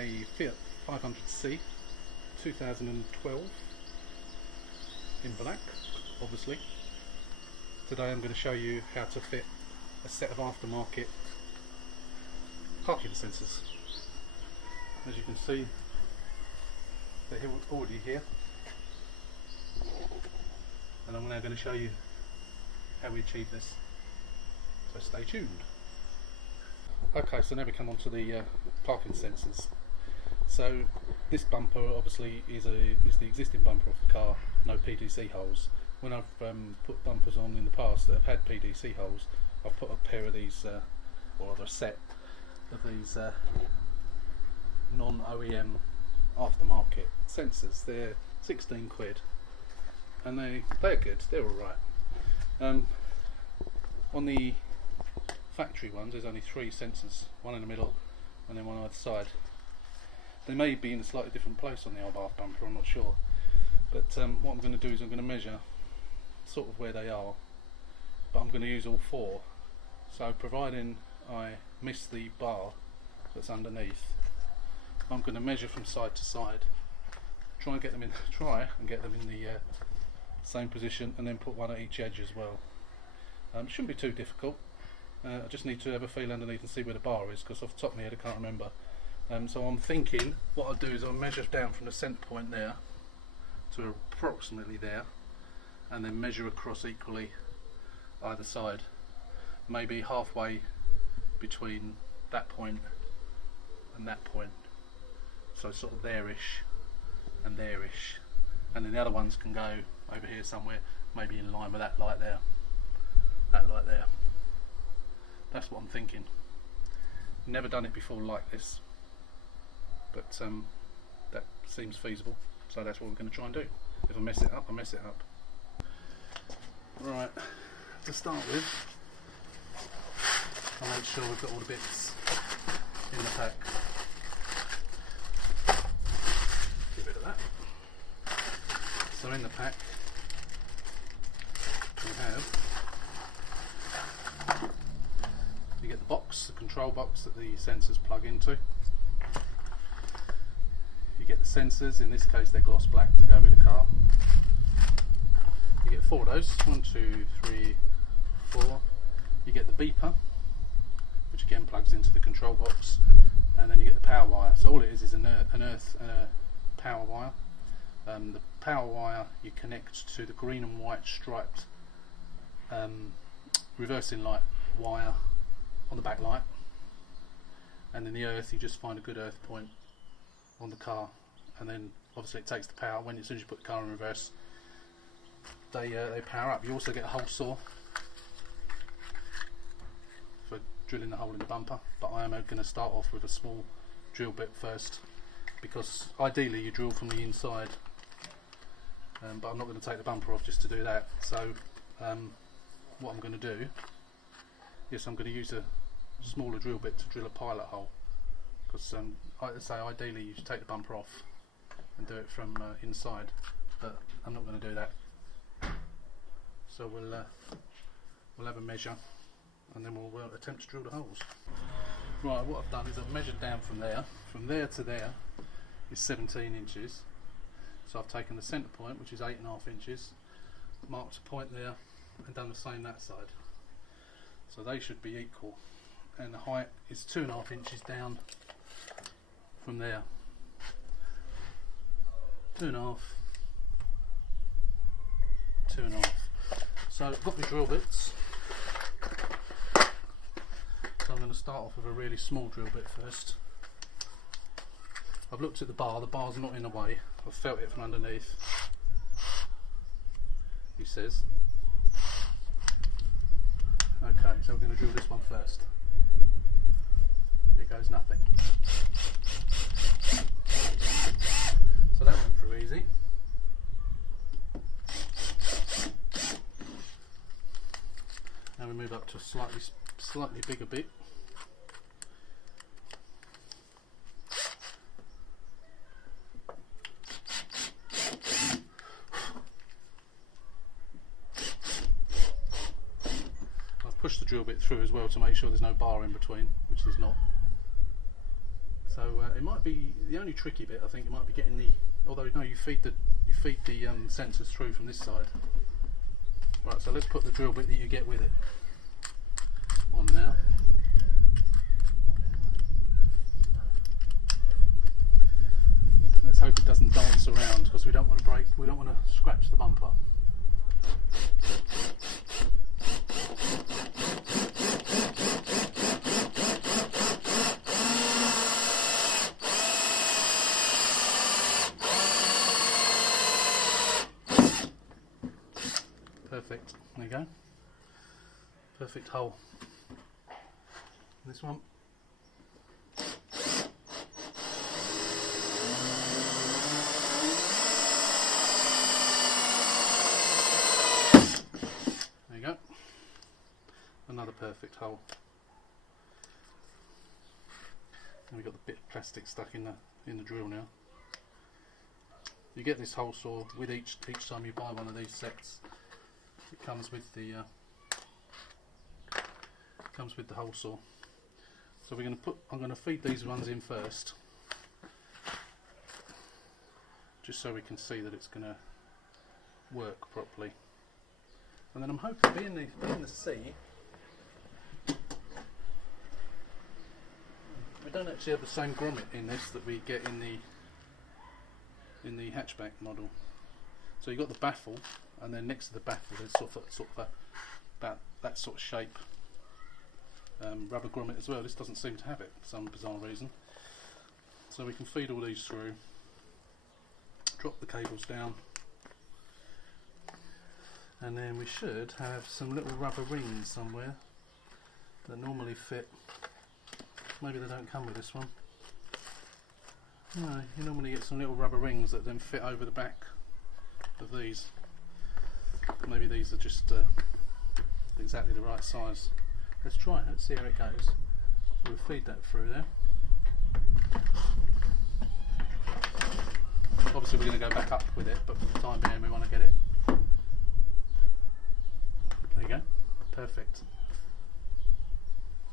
a Fiat 500C 2012 in black, obviously. Today I'm going to show you how to fit a set of aftermarket parking sensors. As you can see, they're already here, and I'm now going to show you how we achieve this, so stay tuned. Okay, so now we come on to the parking sensors. So this bumper obviously is the existing bumper of the car, no PDC holes. When I've put bumpers on in the past that have had PDC holes, I've put a pair of these, or a set of these non-OEM aftermarket sensors. They're 16 quid, and they're good, they're alright. On the factory ones there's only 3 sensors, one in the middle and then one on either side. They may be in a slightly different place on the Abarth bumper, I'm not sure, but what I'm going to do is I'm going to measure sort of where they are, but I'm going to use all 4. So providing I miss the bar that's underneath, I'm going to measure from side to side, try and get them in the same position, and then put one at each edge as well. It shouldn't be too difficult. I just need to have a feel underneath and see where the bar is, because off the top of my head I can't remember. So I'm thinking what I'll do is I'll measure down from the centre point there to approximately there, and then measure across equally either side, maybe halfway between that point and that point, so sort of there-ish and there-ish, and then the other ones can go over here somewhere, maybe in line with that light there, that light there. That's what I'm thinking. Never done it before like this, but that seems feasible, so that's what we're going to try and do. If I mess it up, I mess it up. Right, to start with, I'll make sure we've got all the bits in the pack. Get rid of that. So in the pack we have, you get the box, the control box that the sensors plug into. You get the sensors, in this case they're gloss black to go with the car. You get 4 of those, 1, 2, 3, 4. You get the beeper, which again plugs into the control box, and then you get the power wire. So all it is an earth power wire. The power wire you connect to the green and white striped reversing light wire on the back light, and then the earth, you just find a good earth point on the car, and then obviously it takes the power. As soon as you put the car in reverse, they power up. You also get a hole saw for drilling the hole in the bumper, but I am going to start off with a small drill bit first, because ideally you drill from the inside, but I'm not going to take the bumper off just to do that. So what I'm going to do, yes, I'm going to use a smaller drill bit to drill a pilot hole, because like I say, ideally you should take the bumper off and do it from inside, but I'm not going to do that. So we'll have a measure, and then we'll attempt to drill the holes. Right, what I've done is I've measured down from there to there is 17 inches. So I've taken the centre point, which is 8.5 inches, marked a point there, and done the same that side. So they should be equal, and the height is 2.5 inches down from there. 2.5, 2.5. So I've got my drill bits. So I'm going to start off with a really small drill bit first. I've looked at the bar, the bar's not in the way. I've felt it from underneath, he says. Okay, so we're going to drill this one first. Here goes nothing. So that went through easy. Now we move up to a slightly bigger bit. I've pushed the drill bit through as well to make sure there's no bar in between, which there's not. So So it might be the only tricky bit. I think it might be getting the. Although no, you feed the sensors through from this side. Right. So let's put the drill bit that you get with it on now. Let's hope it doesn't dance around because we don't want to break. We don't want to scratch the bumper. Perfect. There you go. Perfect hole. This one. There you go. Another perfect hole. And we've got the bit of plastic stuck in the drill now. You get this hole saw with each time you buy one of these sets. It comes with the hole saw. So we're going to I'm going to feed these ones in first, just so we can see that it's going to work properly. And then I'm hoping, being the sea, we don't actually have the same grommet in this that we get in the hatchback model. So you've got the baffle, and then next to the baffle there's sort of that sort of shape rubber grommet as well. This doesn't seem to have it for some bizarre reason. So we can feed all these through, drop the cables down, and then we should have some little rubber rings somewhere that normally fit. Maybe they don't come with this one. No, you normally get some little rubber rings that then fit over the back of these. Maybe these are just exactly the right size. Let's try it, let's see how it goes. We'll feed that through there. Obviously we're going to go back up with it, but for the time being we want to get it. There you go, perfect.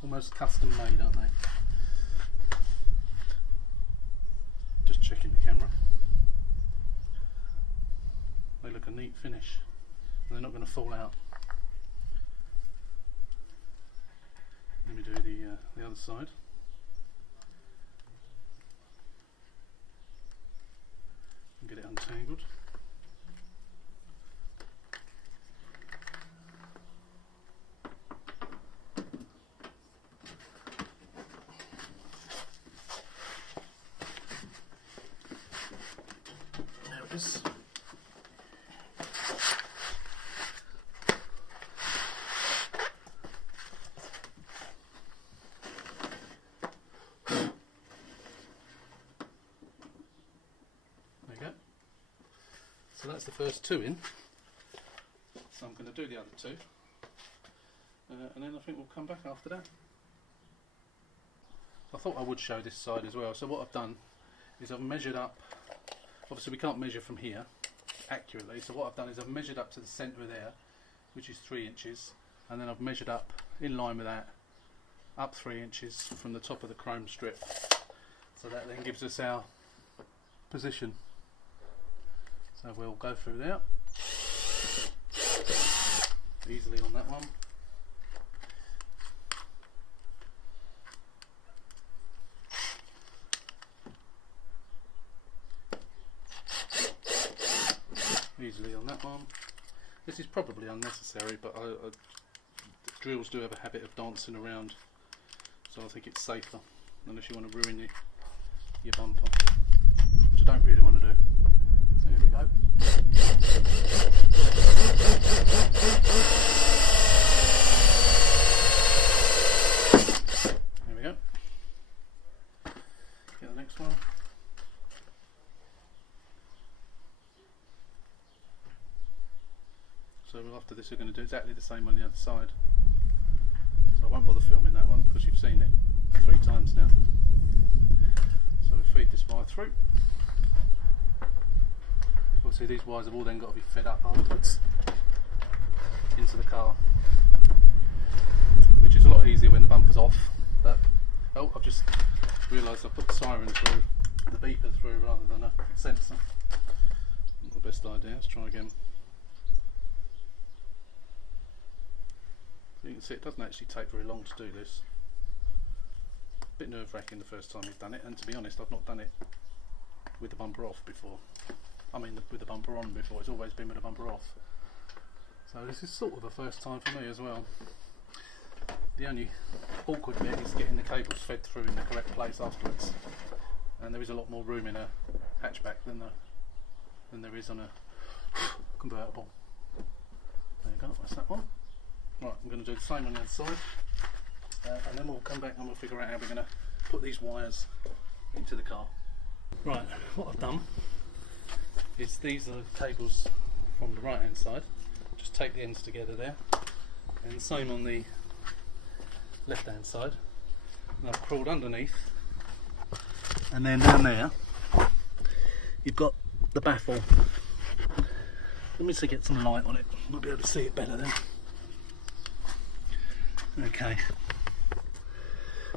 Almost custom made, aren't they? Just checking the camera. They look a neat finish. They're not going to fall out. Let me do the other side. And get it untangled. There it is. So that's the first two in. So I'm going to do the other two, and then I think we'll come back after that. I thought I would show this side as well. So what I've done is I've measured up. Obviously we can't measure from here accurately, so what I've done is I've measured up to the centre of there, which is 3 inches, and then I've measured up in line with that, up 3 inches from the top of the chrome strip. So that then gives us our position. So we'll go through there, easily on that one. Easily on that one. This is probably unnecessary, but drills do have a habit of dancing around, so I think it's safer, unless you want to ruin your bumper, which I don't really want to do. There we go. There we go. Get the next one. So after this we're going to do exactly the same on the other side. So I won't bother filming that one because you've seen it 3 times now. So we feed this wire through. Obviously these wires have all then got to be fed up afterwards into the car, which is a lot easier when the bumper's off. But oh, I've just realised I put the siren through, the beeper through rather than a sensor. Not the best idea. Let's try again. You can see it doesn't actually take very long to do this. A bit nerve-wracking the first time you've done it, and to be honest, I've not done it with the bumper off before. I mean, with the bumper on before. It's always been with the bumper off. So this is sort of a first time for me as well. The only awkward bit is getting the cables fed through in the correct place afterwards. And there is a lot more room in a hatchback than there is on a convertible. There you go, that's that one. Right, I'm going to do the same on the other side. And then we'll come back and we'll figure out how we're going to put these wires into the car. Right, what I've done is these are the cables from the right hand side. Just take the ends together there, and the same on the left hand side. And I've crawled underneath, and then down there you've got the baffle. Let me see, get some light on it. Might be able to see it better then. Okay,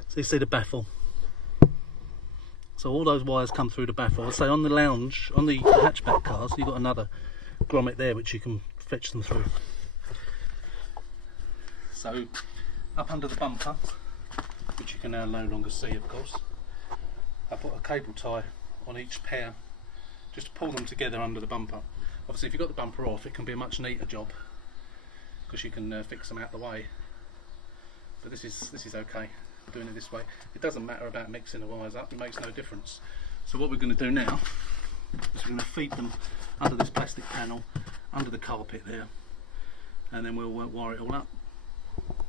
so you see the baffle. So all those wires come through the baffle. I say on the lounge, on the hatchback cars, you've got another grommet there which you can fetch them through. So up under the bumper, which you can now no longer see of course, I put a cable tie on each pair just to pull them together under the bumper. Obviously if you've got the bumper off it can be a much neater job because you can fix them out the way, but this is okay doing it this way. It doesn't matter about mixing the wires up, it makes no difference. So what we're going to do now is we're going to feed them under this plastic panel, under the carpet there, and then we'll wire it all up.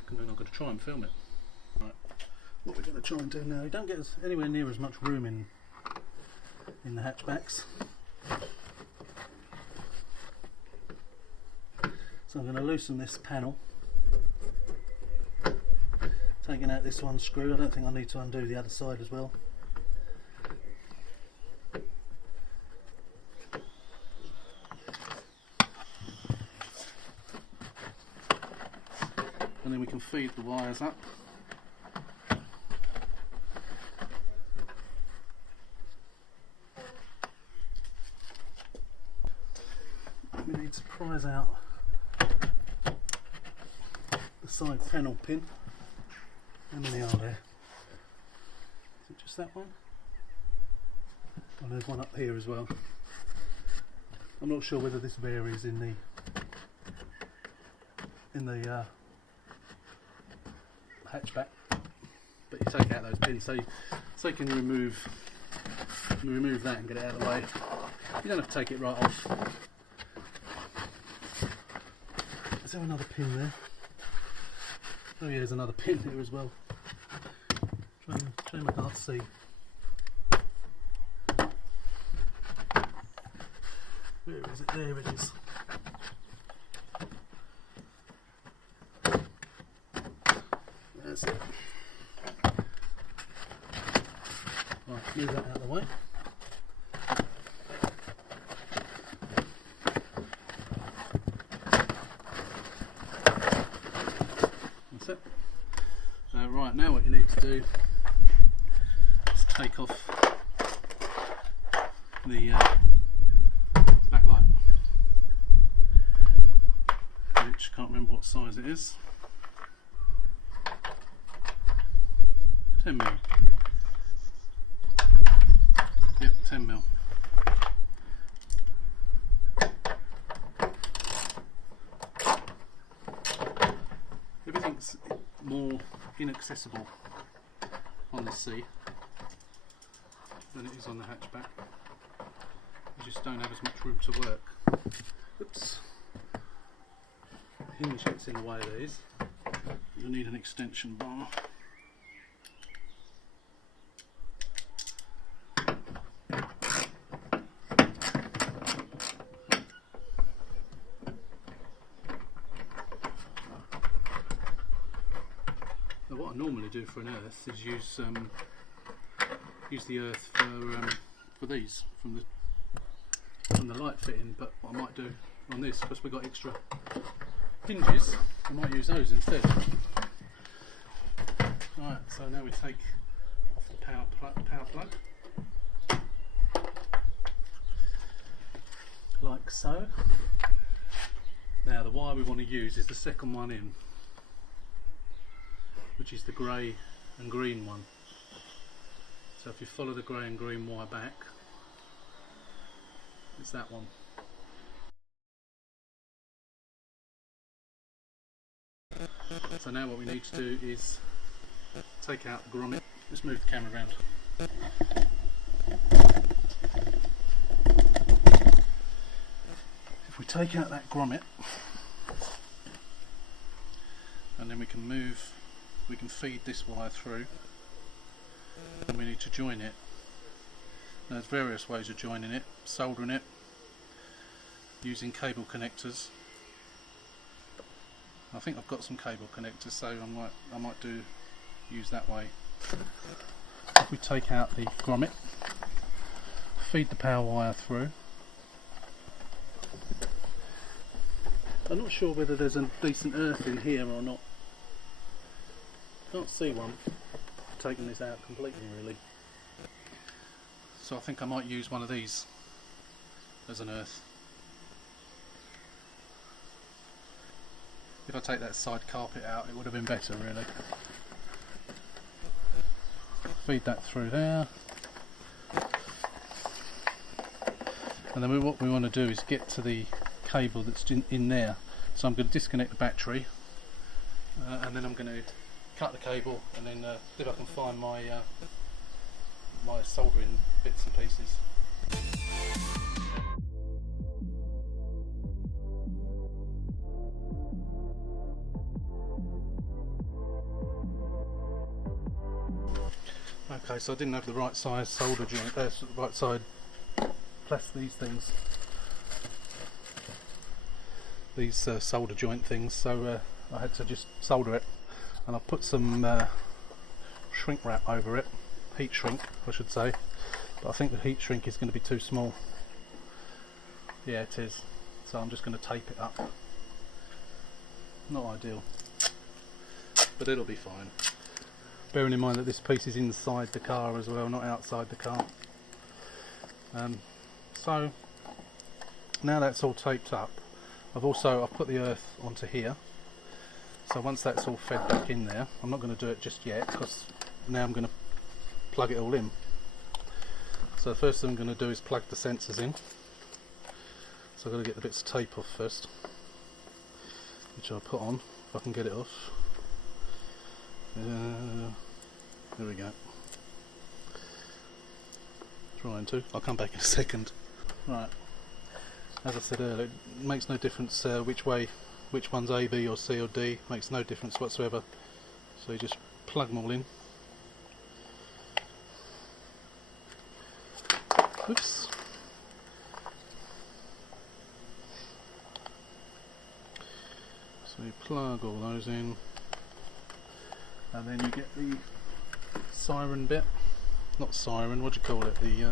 And then I'm going to try and film it. Right. What we're going to try and do now, you don't get anywhere near as much room in the hatchbacks. So I'm going to loosen this panel, taking out this one screw. I don't think I need to undo the other side as well. And then we can feed the wires up. We need to prise out the side panel pin. How many are there? Is it just that one? Oh, there's one up here as well. I'm not sure whether this varies in the hatchback, but you take out those pins so you can remove that and get it out of the way. You don't have to take it right off. Is there another pin there? Oh yeah, there's another pin there as well. Shame I can't see. Where is it? There it is. That's it. Right, move that out of the way. That's it. Right, now what you need to do is take off the backlight, which I can't remember what size it is. 10mm. Yep, 10mm. Everything's more inaccessible on the C than it is on the hatchback. You just don't have as much room to work. Oops. The hinge gets in the way of these. You'll need an extension bar. What I normally do for an earth is use the earth for these from the light fitting, but what I might do on this, because we've got extra hinges, I might use those instead. Right, so now we take off the power plug, like so. Now the wire we want to use is the second one in, which is the grey and green one. So if you follow the grey and green wire back, it's that one. So now what we need to do is take out the grommet. Just move the camera around. If we take out that grommet, and then we can feed this wire through, and we need to join it. Now, there's various ways of joining it: soldering it, using cable connectors. I think I've got some cable connectors, so I might use that way. If we take out the grommet, feed the power wire through. I'm not sure whether there's a decent earth in here or not. Can't see one. Taking this out completely, really. So I think I might use one of these as an earth. If I take that side carpet out, it would have been better, really. Feed that through there, and then what we want to do is get to the cable that's in there. So I'm going to disconnect the battery, and then I'm going to cut the cable, and then see if I can find my my soldering bits and pieces. Okay, so I didn't have the right size solder joint, right side these solder joint things, so I had to just solder it, and I put some shrink wrap over it, heat shrink I should say, but I think the heat shrink is going to be too small. Yeah, it is, so I'm just going to tape it up. Not ideal, but it'll be fine. Bearing in mind that this piece is inside the car as well, not outside the car. So now that's all taped up, I've put the earth onto here. So once that's all fed back in there, I'm not going to do it just yet because now I'm going to plug it all in. So the first thing I'm going to do is plug the sensors in. So I've got to get the bits of tape off first, which I'll put on if I can get it off. There we go. Trying to. I'll come back in a second. Right. As I said earlier, it makes no difference which one's A, B or C or D. Makes no difference whatsoever. So you just plug them all in. Oops. So you plug all those in. And then you get the siren bit, not siren, what do you call it, the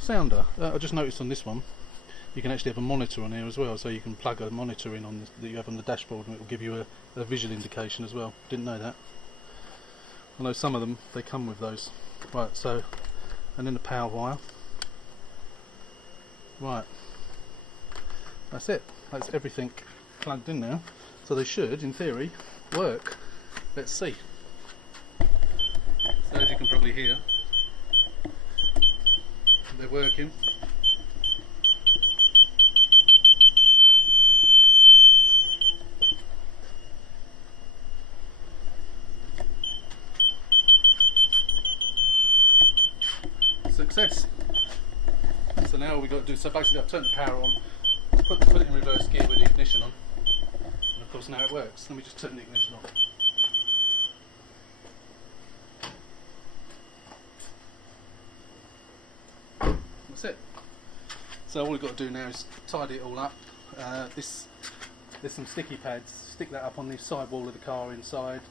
sounder. I just noticed on this one you can actually have a monitor on here as well, so you can plug a monitor in on that you have on the dashboard and it will give you a visual indication as well. Didn't know that. I know some of them, they come with those. Right, so, and then the power wire. Right, that's it. That's everything plugged in now, so they should, in theory, work. Let's see. So as you can probably hear, they're working. Success. So now all we've got to do, so basically I've turned the power on, put it in reverse gear with the ignition on, and of course now it works. Let me just turn the ignition on. That's it. So all we've got to do now is tidy it all up. There's some sticky pads, stick that up on the side wall of the car inside,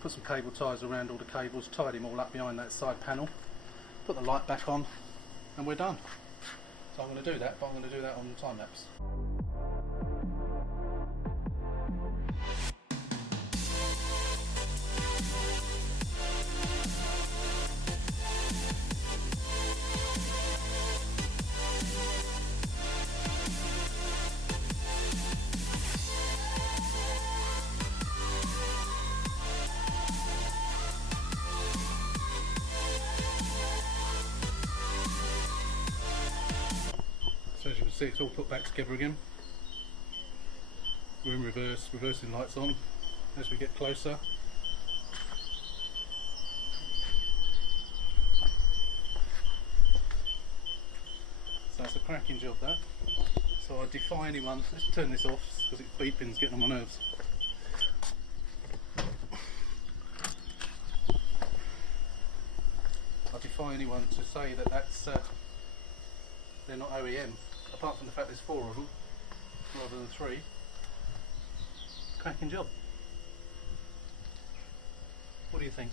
put some cable ties around all the cables, tie them all up behind that side panel, put the light back on, and we're done. So I'm going to do that, but I'm going to do that on time lapse. see it's all put back together again. We're in reverse, reversing lights on as we get closer. So it's a cracking job, that. So I defy anyone, let's turn this off because it's beeping's getting on my nerves. I defy anyone to say that they're not OEM, apart from the fact there's 4 of them rather than 3. Cracking job. What do you think?